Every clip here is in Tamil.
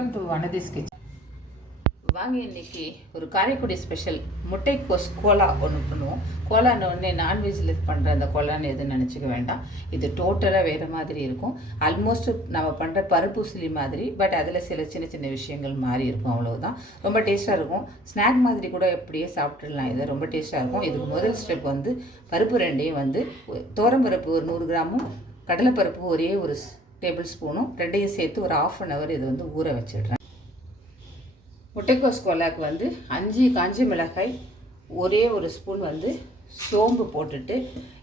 Welcome to வனதிஸ் kitchen. வாங்க இன்னைக்கு ஒரு காரைக்குடி ஸ்பெஷல் முட்டைக்கோஸ் கோலா ஒன்று பண்ணுவோம். கோலான்னு ஒன்று நான்வெஜ்ஜில் பண்ணுற அந்த கோலான்னு எதுவும் நினச்சிக்க வேண்டாம். இது டோட்டலாக வேறு மாதிரி இருக்கும். ஆல்மோஸ்ட் நம்ம பண்ணுற பருப்பூசலி மாதிரி, பட் அதில் சில சின்ன சின்ன விஷயங்கள் மாறி இருக்கும், அவ்வளவுதான். ரொம்ப டேஸ்ட்டாக இருக்கும். ஸ்நாக் மாதிரி கூட எப்படியே சாப்பிட்டுடலாம். இது ரொம்ப டேஸ்ட்டாக இருக்கும். இதுக்கு முதல் ஸ்டெப் வந்து பருப்பு ரெண்டையும் வந்து பருப்பு ஒரு 100 கிராமும் கடலைப்பருப்பு ஒரே ஒரு டேபிள் ஸ்பூனும் ரெண்டையும் சேர்த்து ஒரு 1/2 அன் ஹவர் இது வந்து ஊற வச்சிடுறேன். முட்டைக்கோஸ் கோலாக்கு வந்து 5 காஞ்ச மிளகாய், ஒரே ஒரு ஸ்பூன் வந்து சோம்பு போட்டுட்டு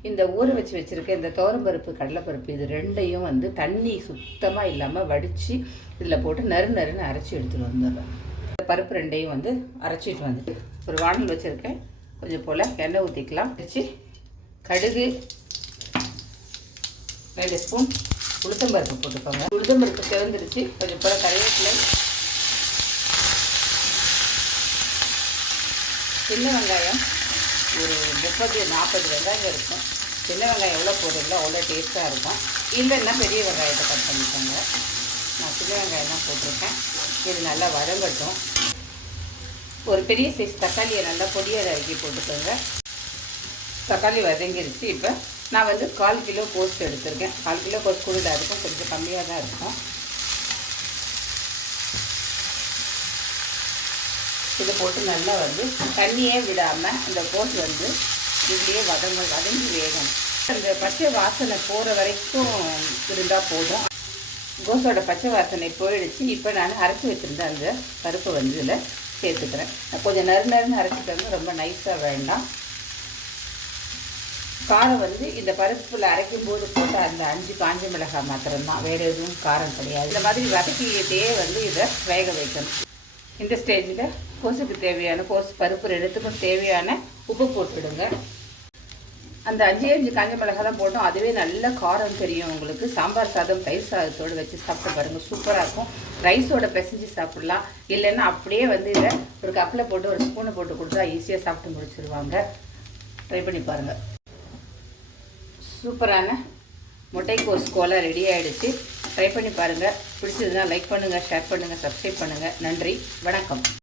இந்த ஊற வச்சுருக்க இந்த துவரம்பருப்பு கடலைப்பருப்பு இது ரெண்டையும் வந்து தண்ணி சுத்தமாக இல்லாமல் வடித்து இதில் போட்டு நறுன்னு அரைச்சி எடுத்துகிட்டு வந்துடுறேன். பருப்பு ரெண்டையும் வந்து அரைச்சிட்டு வந்து ஒரு வானல் வச்சுருக்கேன். கொஞ்சம் போல் எண்ணெய் ஊற்றிக்கலாம். வச்சு கடுகு 2 ஸ்பூன் உளுத்தம்பருப்பு போட்டுக்கோங்க. உளுத்தம்பருப்பு சிவந்துருச்சு. கொஞ்சம் போல் கருவேப்பிலை, சின்ன வெங்காயம் ஒரு 30-40 வெங்காயம் இருக்கும். சின்ன வெங்காயம் எவ்வளோ போடுறீங்களோ அவ்வளோ டேஸ்ட்டாக இருக்கும். இல்லைன்னா பெரிய வெங்காயத்தை கட் பண்ணிக்கோங்க. நான் சின்ன வெங்காயம் தான் போட்டிருக்கேன். இது நல்லா வதங்கட்டும். ஒரு பெரிய சைஸ் தக்காளியை நல்லா பொடியாக அரைக்கி போட்டுக்கோங்க. தக்காளி வதங்கிருச்சு. இப்போ நான் வந்து 1/4 கிலோ கோஸ் எடுத்திருக்கேன். 1/4 கிலோ கோஸ் கூட இருக்கும், கொஞ்சம் கம்மியாக தான் இருக்கும். இதை போட்டு நல்லா வந்து தண்ணியே விடாமல் அந்த கோஸ் வந்து இதுலேயே வதங்கி வேகணும். அந்த பச்சை வாசனை போகிற வரைக்கும் இருந்தால் போதும். கோஸோட பச்சை வாசனை போயிடுச்சு. இப்போ நான் அரைச்சி வச்சுருந்தேன் அந்த பருப்பை வந்து இதில் சேர்த்துக்கிறேன். கொஞ்சம் நறுன்னு அரைச்சிக்கோங்க, ரொம்ப நைஸாக வேண்டாம். காரம் வந்து இந்த பருப்பில் அரைக்கும் போது போட்ட அந்த 5 காஞ்ச மிளகாய் மாத்திரம்தான், வேறு எதுவும் காரம் கிடையாது. இந்த மாதிரி வதக்கிட்டே வந்து இதை வேக வைக்கணும். இந்த ஸ்டேஜில் கோஸுக்கு தேவையான பருப்பு ரெண்டுத்துக்கும் தேவையான உப்பு போட்டுவிடுங்க. அந்த 5 காஞ்ச மிளகாய் தான் போட்டோம். அதுவே நல்ல காரம் தெரியும் உங்களுக்கு. சாம்பார் சாதம் தயிர் சாதத்தோடு வச்சு சாப்பிட்டு பாருங்கள், சூப்பராக இருக்கும். ரைஸோட பிசைஞ்சு சாப்பிட்லாம். இல்லைன்னா அப்படியே வந்து இதை ஒரு கப்பில் போட்டு ஒரு ஸ்பூனை போட்டு கொடுத்தா ஈஸியாக சாப்பிட்டு முடிச்சிருவாங்க. ட்ரை பண்ணி பாருங்கள். சூப்பரான முட்டைக்கோஸ் கோலா ரெடி ஆகிடுச்சு. ட்ரை பண்ணி பாருங்கள். பிடிச்சதுன்னா லைக் பண்ணுங்கள், ஷேர் பண்ணுங்கள், சப்ஸ்கிரைப் பண்ணுங்கள். நன்றி, வணக்கம்.